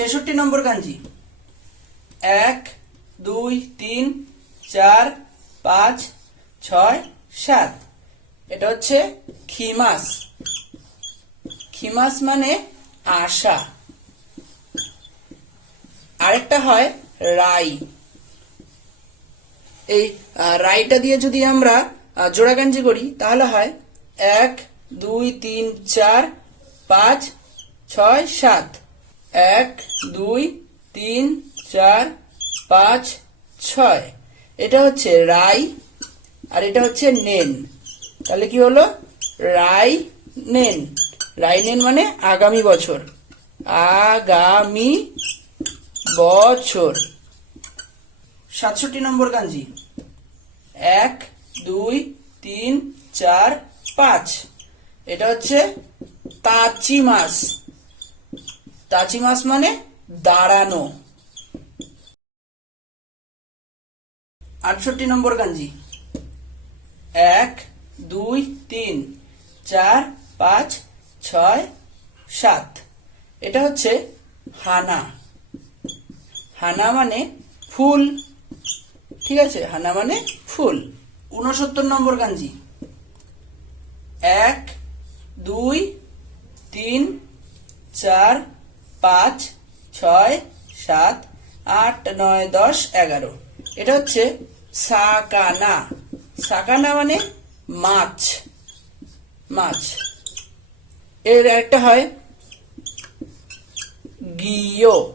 ছেষট্টি নম্বর কাঞ্জি এক, দুই, তিন, চার, পাঁচ, ছয়, সাত। এটা হচ্ছে খিমাস। খিমাস মানে আশা। আরেকটা হয় রাই। এই রাইটা দিয়ে যদি আমরা জোড়াগাঞ্জি করি, তাহলে হয় এক, দুই, তিন, চার, পাঁচ, ছয়, সাত। এক, দুই, তিন, চার, পাঁচ, ছয়। এটা হচ্ছে রাই আর এটা হচ্ছে নেন। তাহলে কি হলো? রাই নেন। রাই নেন মানে আগামী বছর। আগামী বছর। সাতষট্টি নম্বর গাঞ্জি এক, দুই, তিন, চার, পাঁচ। এটা হচ্ছে তাচি মাস। তাচি মাস মানে দাঁড়ানো। আটষট্টি নম্বর গাঞ্জি এক, দুই, তিন, চার, পাঁচ, ছয়, সাত। এটা হচ্ছে হানা। হানা মানে ফুল। ঠিক আছে? হানা মানে ফুল। উনসত্তর নম্বর গাঞ্জি এক, দুই, তিন, চার পাঁচ, ছয়, সাত, আট, নয়, দশ, এগারো। এটা হচ্ছে সাকানা। সাকানা মানে মাছ। মাছ। এর একটা হয় গিয়ো।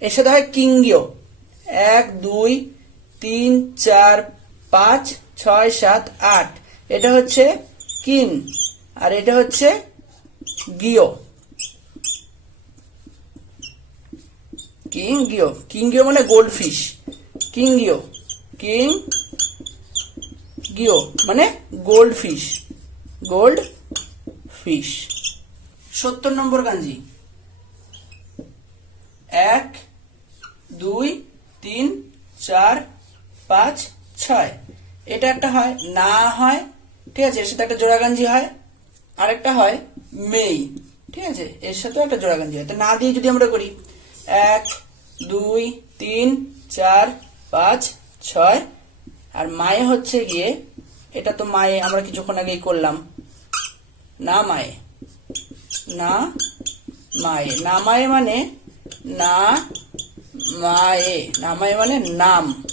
এর সাথে হয় কিঙ্গিও। এক, দুই, তিন, চার, পাঁচ, ছয়, সাত, আট। এটা হচ্ছে কিন আর এটা হচ্ছে গিও কিং গিও কিং মানে গোল্ড ফিশ কিং গিও কিং গিও মানে গোল্ড ফিশ গোল্ড ফিশ সত্তর নম্বর গাঞ্জি এক, দুই, তিন, চার, পাঁচ, ছয়। এটা একটা হয়, না হয়, ঠিক আছে, এর সাথে একটা জোড়াগাঞ্জি হয়। আরেকটা হয়, মেই, ঠিক আছে, এর সাথেও একটা জোড়াগাঞ্জি হয়। তো না দিয়ে যদি আমরা করি এক, দুই, তিন, চার, পাঁচ, ছয়। আর মায়ে হচ্ছে গিয়ে, এটা তো মায়ে, আমরা কিছুক্ষণ আগেই করলাম। না মায়ে। না মায়ে। না মায়ে মানে না মায়ে। না মায়ে মানে নাম।